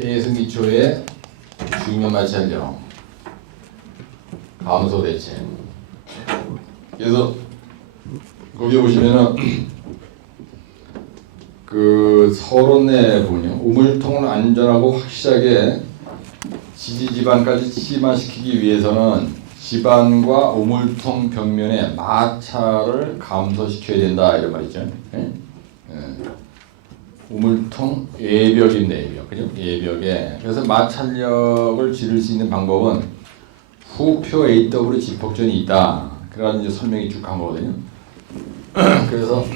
K에서 기초의 중요 마찰력 감소 대책. 그래서 거기 보시면은 그 서론의 부분이요. 우물통을 안전하고 확실하게 지지지반까지 침하시키기 위해서는 지반과 우물통 벽면의 마찰을 감소시켜야 된다 이런 말이죠. 예? 우물통 예벽인데 예벽, 그죠? 예벽에 그래서 마찰력을 지를 수 있는 방법은 후표 AW 집폭전이 있다. 그래가지고 이제 설명이 쭉 간 거거든요. 그래서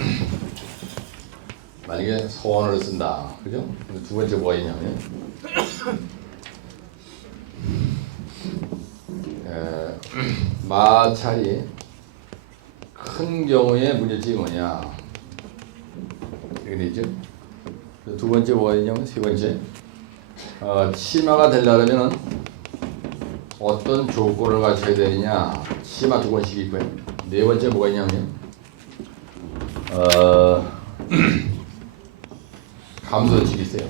만약에 소원을 쓴다, 그죠? 두 번째 뭐가 있냐면 마찰이 큰 경우에 문제점이 뭐냐 이렇게 되죠. 두 번째 뭐가 있냐면 세 번째 치마가 되려면은 어떤 조건을 갖춰야 되느냐. 치마 두 번씩 있고요. 네 번째 뭐가 있냐면 감소치기 있어요.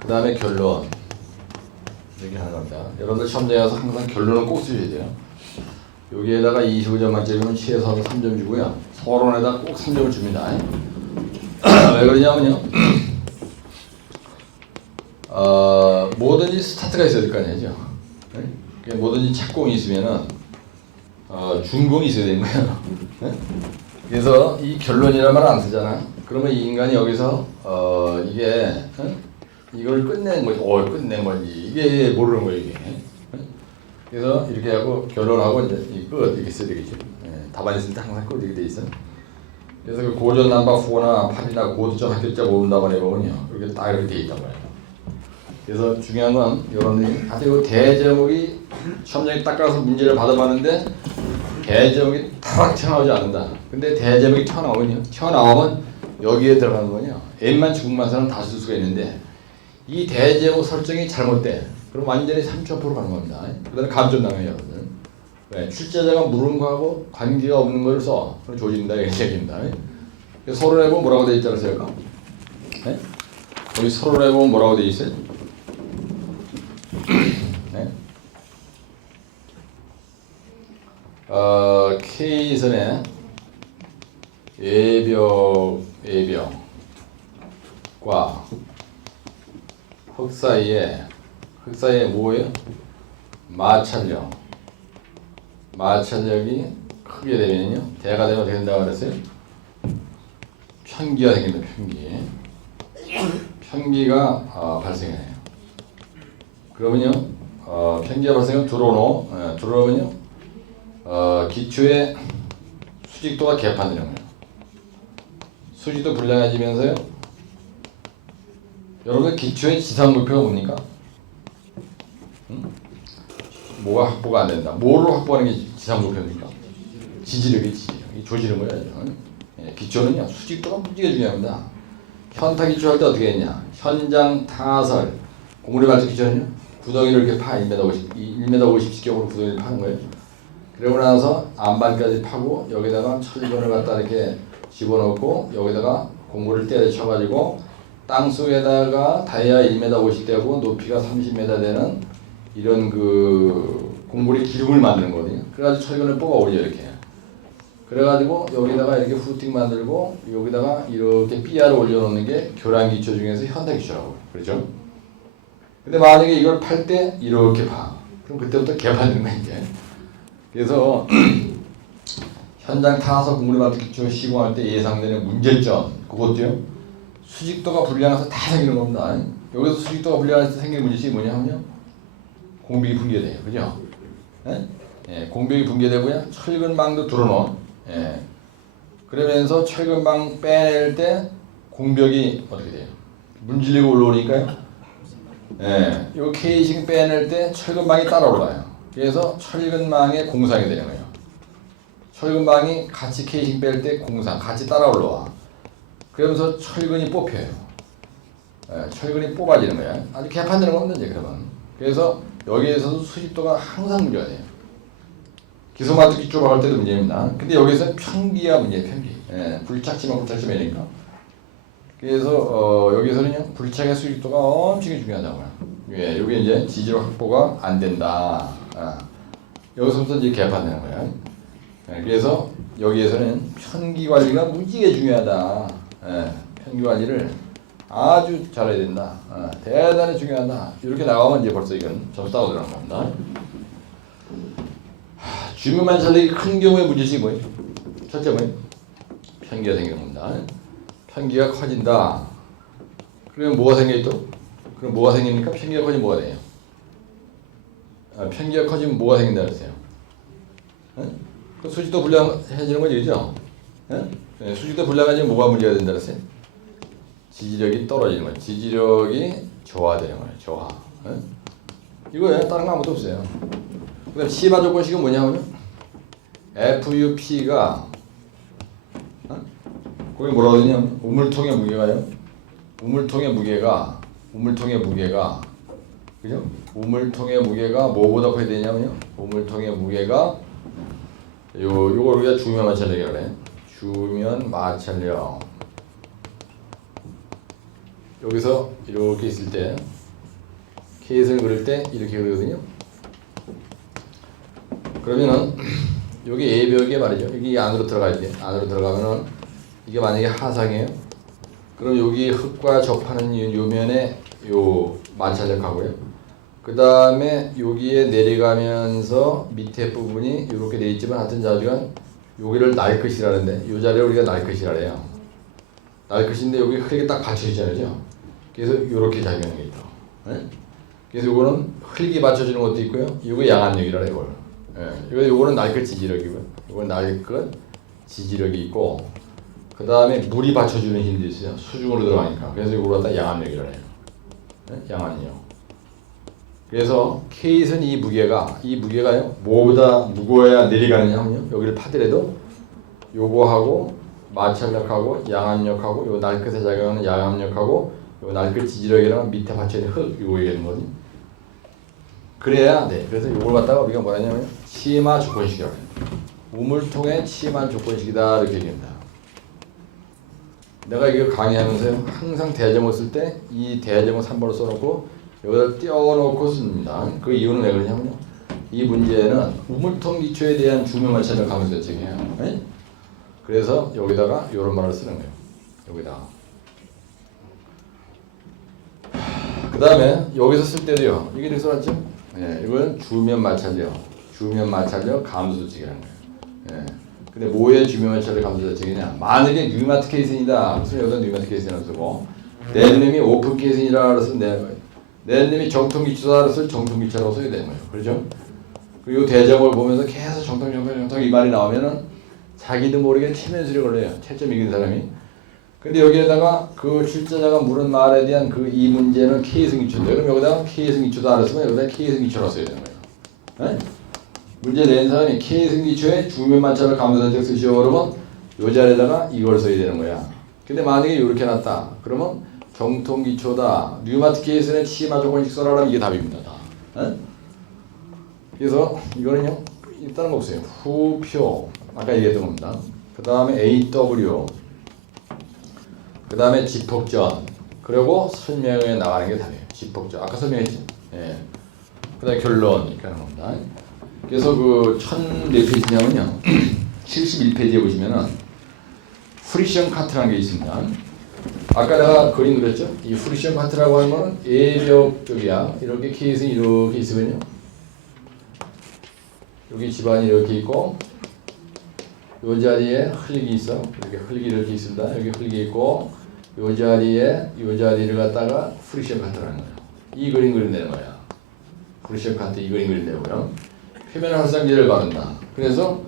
그 다음에 결론 이렇게 하는 겁니다. 여러분들 시험장에 와서 항상 결론은 꼭 쓰셔야 돼요. 여기에다가 25점 만점이면 최소한 3점 주고요. 서론에다 꼭 3점을 줍니다. 왜 그러냐면요. 뭐든지 스타트가 있어야 될 거 아니죠. 뭐든지 착공이 있으면은 준공이 있어야 되는 거예요. 그래서 이 결론이라는 말 안 쓰잖아. 그러면 이 인간이 여기서 이게 이걸 끝내는 거지. 끝낸 거지. 이게 모르는 거예요, 이게. 그래서 이렇게 하고 결론하고 이제 이 끝 이렇게 써야 되겠죠. 답안이 있을 때 항상 끝 이렇게 돼 있어요. 그래서 그 고전 남바 후나 팝이나 고두점 합격자 모분 답안에 보면요, 이렇게 딱 이렇게 돼 있다고 해요. 그래서 중요한 건 여러분들이 하여튼 대제목이 시험장에 딱 가서 문제를 받아봤는데 대제목이 탁 튀어나오지 않는다. 근데 대제목이 튀어나오면 여기에 들어가는 거냐. N만 중국만서는 다 쓸 수가 있는데 이 대제목 설정이 잘못돼. 그럼 완전히 3,000% 가는 겁니다. 그 다음에 감점 당해요, 여러분들. 왜? 출제자가 물은 거하고 관계가 없는 걸 써. 그럼 조진다, 이렇게 얘기입니다. 서론에 보면 뭐라고 돼 있지 않으세요? 네? 여기 서론에 보면 뭐라고 돼 있어요? 네? K선의 예벽과 흙 사이에 뭐예요? 마찰력이 크게 되면요, 대가 되면 어떻게 된다고 그랬어요? 편기가 생깁니다. 편기가 발생해요. 그러면요, 편기가 발생하면 들어오면요, 기초의 수직도가 개판되는 거예요. 수직도 불량해지면서요, 여러분 기초의 지상 목표가 뭡니까? 뭐가 확보가 안 된다. 뭐를 확보하는 게 지상 목표입니까? 지지력이 조지는 거예요. 기초는요, 수직도가 무지개 중요합니다. 현타 기초할 때 어떻게 했냐? 현장 타설 고무리 발전 기초는요, 구덩이를 이렇게 파 1m 50씩경으로 구덩이를 파는 거예요. 그러고 나서 안반까지 파고 여기다가 철근을 갖다 이렇게 집어넣고 여기다가 고무를 때려쳐가지고 땅속에다가 다이아 1m 50대고 높이가 30m 되는 이런 그 공물의 기름을 만드는 거거든요. 그래가지고 철근을 뽑아 올려 이렇게. 그래가지고 여기다가 이렇게 후팅 만들고 여기다가 이렇게 삐아를 올려놓는 게 교란 기초 중에서 현타 기초라고. 그렇죠? 근데 만약에 이걸 팔 때 이렇게 파. 그럼 그때부터 개판되는 거야 이제. 그래서 현장 타서 공물의 마트 기초 시공할 때 예상되는 문제점 그것도요, 수직도가 불량해서 다 생기는 겁니다. 여기서 수직도가 불량해서 생기는 문제점이 뭐냐면요, 공백이 붕괴돼요. 그죠? 공백이 붕괴되고요, 철근방도 들어놓아. 그러면서 철근방 빼낼 때 공벽이 어떻게 돼요? 문질리고 올라오니까요. 이 케이싱 빼낼 때 철근방이 따라 올라와요. 그래서 철근망의 공상이 되는 거예요. 철근망이 같이 케이싱 뺄 때 공상 같이 따라 올라와. 그러면서 철근이 뽑혀요. 철근이 뽑아지는 거예요. 아주 개판되는 겁니다 이제 그러면. 그래서 여기에서도 수직도가 항상 문제가 돼요. 기소마트 기초 박을 때도 문제입니다. 근데 여기서 편기가 문제예요. 편기. 불착지면 불착지면이니까. 그래서 여기서는요 불착의 수직도가 엄청 중요하다고요. 예, 이게 이제 지지력 확보가 안 된다. 여기서부터 이제 개판되는 거예요. 예, 그래서 여기에서는 편기 관리가 무지개 중요하다. 예, 편기 관리를 아주 잘해야 된다. 대단히 중요하다. 이렇게 나가면 이제 벌써 이건 점수 따오더라는 겁니다. 주민만 살리기 큰 경우의 문제식이 뭐예요? 첫째 뭐예요? 편기가 생기는 겁니다. 편기가 커진다. 그러면 뭐가 생겨 또? 그럼 뭐가 생깁니까? 편기가 커지면 뭐가 돼요? 편기가 커지면 뭐가 생긴다 그랬어요? 그 수직도 불량해지는 거죠, 그죠? 네, 수직도 불량해지면 뭐가 문제가 된다 그랬어요? 지지력이 떨어지는 거예요. 지지력이 저하되는 거예요. 저하. 이거예요. 다른 거 아무것도 없어요. 그다음 심화 조건식은 뭐냐면요. FUP가 거기 뭐라고 하냐면 우물통의 무게가요. 우물통의 무게가 그죠? 우물통의 무게가 뭐보다 커야 되냐면요. 우물통의 무게가 요걸 우리가 주면 마찰력이라고 그래. 주면 마찰력. 여기서 이렇게 있을 때 케이스를 그릴 때 이렇게 그리거든요. 그러면은 여기 A벽에 말이죠. 여기 안으로 들어가야 돼. 안으로 들어가면은 이게 만약에 하상이에요. 그럼 여기 흙과 접하는 요 면에 요 마찰력하고요. 그 다음에 여기에 내려가면서 밑에 부분이 이렇게 돼 있지만 하여튼 자주간 여기를 날것이라는데 이 자리를 우리가 날것이라 해요. 날것인데 여기 흙이 딱 받쳐 있잖아요. 그래서 이렇게 작용하는 게 있다. 네? 그래서 이거는 흙이 받쳐주는 것도 있고요. 이거 양압력이라 해요. 이거 요거는 날것 지지력이고요. 이건 날것 지지력이 있고 그 다음에 물이 받쳐주는 힘도 있어요. 수중으로 들어가니까. 그래서 이걸 갖다 양압력이라 해요. 네? 양압력. 그래서 케이슨 이 무게가요. 뭐보다 무거워야 내려가느냐 하면요. 여기를 파더라도 요거하고 마찰력하고 양압력하고 요 날것에 작용하는 양압력하고 요 날것 지지력이랑 밑에 받쳐있는 흙 이거 얘기하는 거지. 그래야 돼. 그래서 이걸 갖다가 우리가 뭐라냐면 심화 조건식이라고 해요. 우물통의 심한 조건식이다 이렇게 얘기합니다. 내가 이거 강의하면서요 항상 대점을 쓸 때 이 대점을 3번으로 써놓고 여기다 띄워놓고 씁니다. 그 이유는 왜 그러냐면요. 이 문제는 우물통 기초에 대한 주명마찰력 감소 대책이에요. 네? 그래서 여기다가 이런 말을 쓰는 거예요. 여기다가. 그 다음에 여기서 쓸 때도요. 이게 이렇게 써놨죠? 네, 이건 주면 마찰력 감소 대책이라는 거예요. 네. 근데 뭐의 주면 마찰력 감소 대책이냐? 만약에 뉴마트 케이슨이다. 무슨 여기다 뉴마트 케이슨이라고 쓰고 내 놈이 오픈 케이슨이라고 쓰면 내 놈이 정통 기초다라고 쓸 정통 기초라고 써야 되는 거예요. 그렇죠? 그리고 대점을 보면서 계속 정통 이 말이 나오면은 자기도 모르게 체면술이 걸려요. 채점 이긴 사람이. 근데 여기에다가 그 출제자가 물은 말에 대한 그 이 문제는 K승 기초인데 그럼 여기다가 K승 기초다 알았으면 여기다 K승 기초라고 써야 되는 거예요. 네? 문제 낸 사람이 K승 기초에 주면 마찰을 감소대책 쓰시오 그러면 요 자리에다가 이걸 써야 되는 거야. 근데 만약에 이렇게 놨다. 그러면 정통 기초다. 뉴마트 케이슨의 심화 조건식 써라 그러면 이게 답입니다. 다. 네? 그래서 이거는요. 일단은 없어요. 후표 아까 얘기했던 겁니다. 그 다음에 AW 그 다음에 집폭전 그리고 설명에 나가는 게 답이에요. 집폭전 아까 설명했죠. 예. 그 다음에 결론 이렇게 하는 겁니다. 그래서 그 1004페이지냐면요 71페이지에 보시면은 프리션 카트라는 게 있습니다. 아까 내가 그림 그렸죠. 이 프리션 카트라고 하는 거는 A벽 쪽이야. 이렇게 케이스는 이렇게 있으면요 여기 집안이 이렇게 있고 요 자리에 흙이 있어. 이렇게 흙이 이렇게 있습니다. 여기 흙이 있고 요 자리를 갖다가 프리션 카트라는 거예요. 이 그림 그린다는 거야. 프리션 카트 이 그림 그린다고요. 표면 활성제를 바른다. 그래서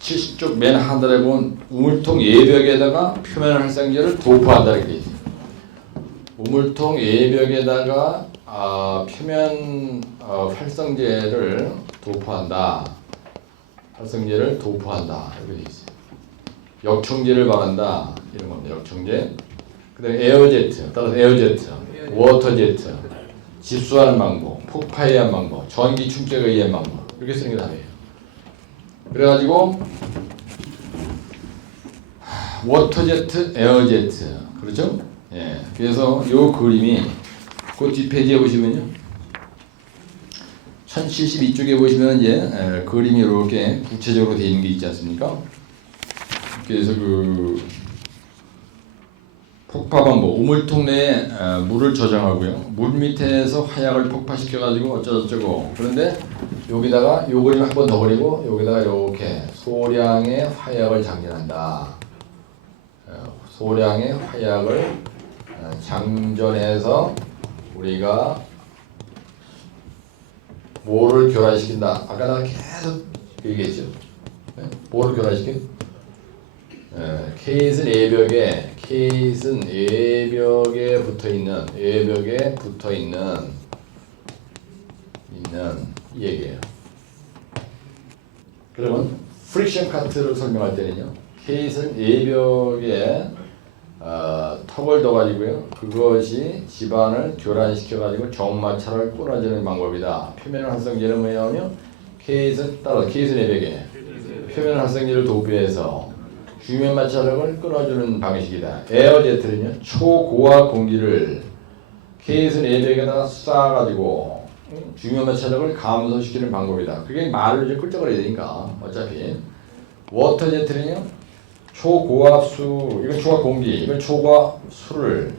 1070쪽 맨 하단에 보면 우물통 예벽에다가 표면 활성제를 도포한다 이렇게 있어요. 우물통 예벽에다가 표면 활성제를 도포한다. 활성제를 도포한다. 이렇게 돼 있어요. 역청제를 바란다. 이런 겁니다. 역청제. 그 다음에 에어제트. 따라서 에어제트. 워터제트. 집수하는 방법. 폭파에 의한 방법. 전기 충격에 의한 방법. 이렇게 쓰는 게 답이에요. 그래가지고 워터제트, 에어제트. 그렇죠? 예. 그래서 요 그림이 그 뒷페이지에 보시면요. 1072쪽에 보시면 이제 그림이 이렇게 구체적으로 되어 있는 게 있지 않습니까? 그래서 그 폭파 방법, 우물통 내에 물을 저장하고요. 물 밑에서 화약을 폭파시켜 가지고 어쩌고저쩌고. 그런데 여기다가 요 그림 한 번 더 그리고 여기다가 이렇게 소량의 화약을 장전한다. 소량의 화약을 장전해서 우리가 뭐를 교란시킨다. 아까 내가 계속 얘기했죠. 뭐를 교란시킨? 케이슨 외벽에 붙어 있는 이 얘기예요. 그러면 프릭션 카트를 설명할 때는요, 케이슨 외벽에 턱을 둬가지고요, 그것이 집안을 교란시켜가지고 정마찰을 끊어주는 방법이다. 표면 활성제는 뭐냐면요, 케이슨 외벽에 표면 활성제를 도배해서 주면 마찰력을 끊어주는 방식이다. 에어제트는요, 초고압 공기를 케이슨 외벽에다가 쏴가지고 주면 마찰력을 감소시키는 방법이다. 그게 말을 이제 끌적거려야 되니까 어차피. 워터제트는요, 초고압수, 이건 초고압 공기, 이건 초고압 수를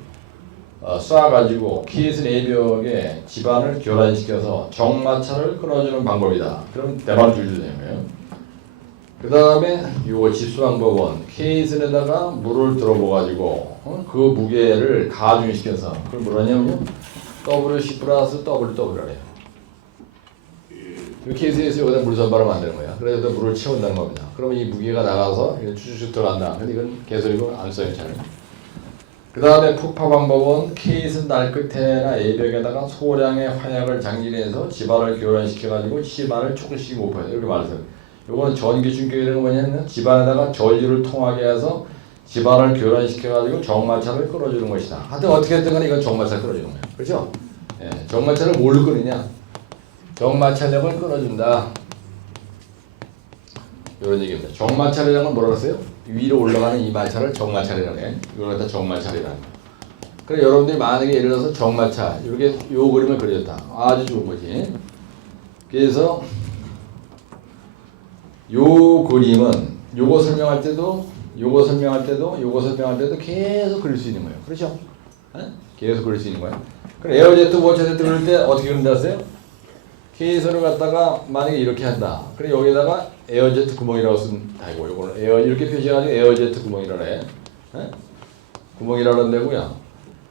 쏴가지고 케이슨 외벽에 집안을 교란시켜서 정마찰을 끊어주는 방법이다. 그럼 대박 줄줄 되는 거예요. 그 다음에 요 집수 방법은 케이슨에다가 물을 들어보가지고 그 무게를 가중시켜서 그걸 뭐라냐면요, WC 플러스 WW래요. 이 케이스에서 여기다 물 선발을 만드는 거야. 그래서 여기다 물을 채운다는 겁니다. 그러면 이 무게가 나가서 쭉쭉 들어간다. 근데 이건 개소리고 안 써요, 잘. 그 다음에 폭파 방법은 케이슨 날 끝에나 외벽에다가 소량의 화약을 장전해서 집안을 교란시켜가지고 집안을 조금씩 높여요. 이렇게 말해서. 요거는 전기 충격이라는 건 뭐냐면 집안에다가 전류를 통하게 해서 집안을 교란시켜가지고 정마찰을 끌어주는 것이다. 하여튼 어떻게 했든 간에 이건 정마찰을 끌어주는 거예요. 그렇죠? 예, 정마찰을 뭘로 끊느냐? 정마찰력을 끊어준다. 이런 얘기입니다. 정마찰이라는 건 뭐라고 했어요? 위로 올라가는 이 마찰을 정마찰이라고 해요. 이걸 갖다 정마찰이라는 거. 그래 여러분들이 만약에 예를 들어서 정마찰 이렇게 요 그림을 그려줬다. 아주 좋은 거지. 그래서 요 그림은 요거 설명할 때도 계속 그릴 수 있는 거예요. 그렇죠? 계속 그릴 수 있는 거예요. 그럼 에어제트, 워터제트 그릴 때 어떻게 그린다세요? 케이선을 갖다가 만약에 이렇게 한다. 그래 여기다가 에어제트 구멍이라고 쓴다. 요거는 에어 이렇게 표시해가지고 에어제트 구멍이라래. 구멍이라는 데고요.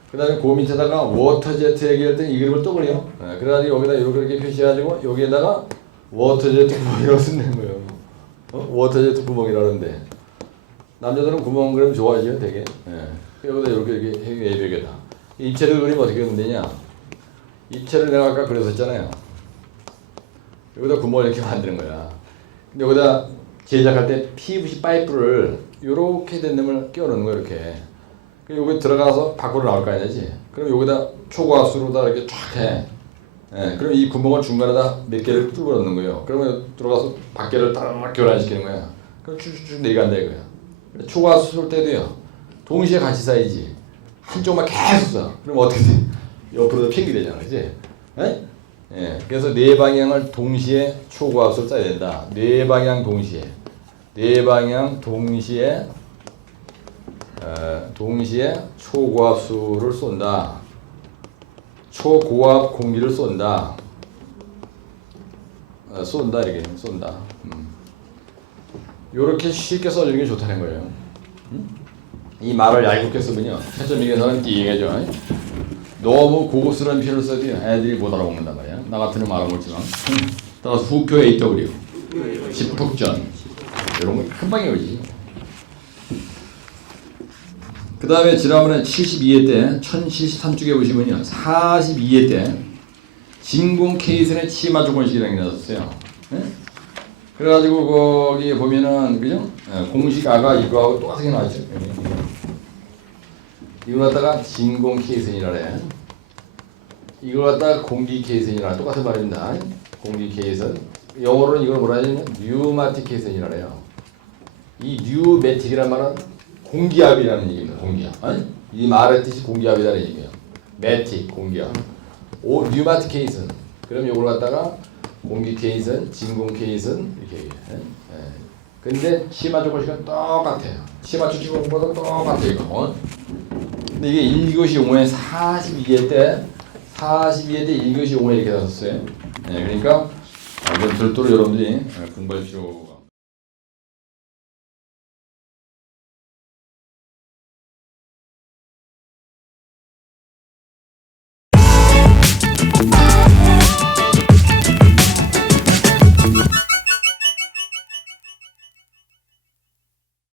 그 다음에 그 밑에다가 워터제트 얘기할 때 이 그림을 또 그려요. 그래가지고 여기다 이렇게 표시해가지고 여기에다가 워터제트 구멍이라고 쓴다는 거예요. 워터제트 구멍이라는데 남자들은 구멍 그리면 좋아하죠, 되게. 여기다 이렇게 외벽에다 입체를 그리면 어떻게 하면 되냐? 입체를 내가 아까 그렸었잖아요. 여기다 구멍을 이렇게 만드는 거야. 근데 여기다 제작할 때 PVC 파이프를 이렇게 된 놈을 끼워넣는 거야, 이렇게. 여기 들어가서 밖으로 나올 거 아니지? 그럼 여기다 초고압수로다 이렇게 쫙 해. 그럼 이 구멍을 중간에다 몇 개를 뚫어 넣는 거예요. 그러면 들어가서 밖에를 따라 교란시키는 거야. 그럼 쭉쭉쭉 내려간다 이거야. 초고압수 쏠 때도요, 동시에 같이 쌓이지. 한쪽만 계속 쏴. 그럼 어떻게 돼? 옆으로 팽이 되잖아, 그지? 그래서 네 방향을 동시에 초고압수를 쏴야 된다. 네 방향 동시에 초고압수를 쏜다. 초고압 공기를 쏜다. 이렇게 쏜다. 요렇게 쉽게 써주는 게 좋다는 거예요. 이 말을 얄궂게 쓰면요, 최저미개서는 띵해져. 너무 고급스러운 표현을 써도 애들이 못 알아먹는단 말이야. 나 같으면 알아먹지만. 따라서 후표 AW, 집폭전 이런 거 금방이 오지. 그 다음에 지난번에 72회 때 1073쪽에 보시면요, 42회 때 진공 케이슨의 치마 조건식이라는 게 나왔어요. 그래가지고 거기 보면은 그죠? 공식 아가 이거하고 똑같은 게 나왔죠. 이걸 갖다가 진공 케이슨이라래. 이걸 갖다가 공기 케이슨이라 똑같은 말입니다. 공기 케이슨. 영어로는 이걸 뭐라 하냐면 뉴마틱 케이슨이라래요. 이 뉴매틱이란 말은 공기압이라는 얘기입니다. 공기압. 아니? 이 말의 뜻이 공기압이라는 얘기예요. 매틱 공기압. 뉴마틱 케이슨. 그럼 이걸 갖다가 공기 케이슨, 진공 케이슨 이렇게 얘기해요. 근데 치마 조건식은 똑같아요. 치마 조건보다 똑같아요. 이거. 근데 이게 1교시 용어에 42회 때 1교시 용어에 이렇게 나섰어요. 그러니까 별도로 여러분들이 공부할 필요가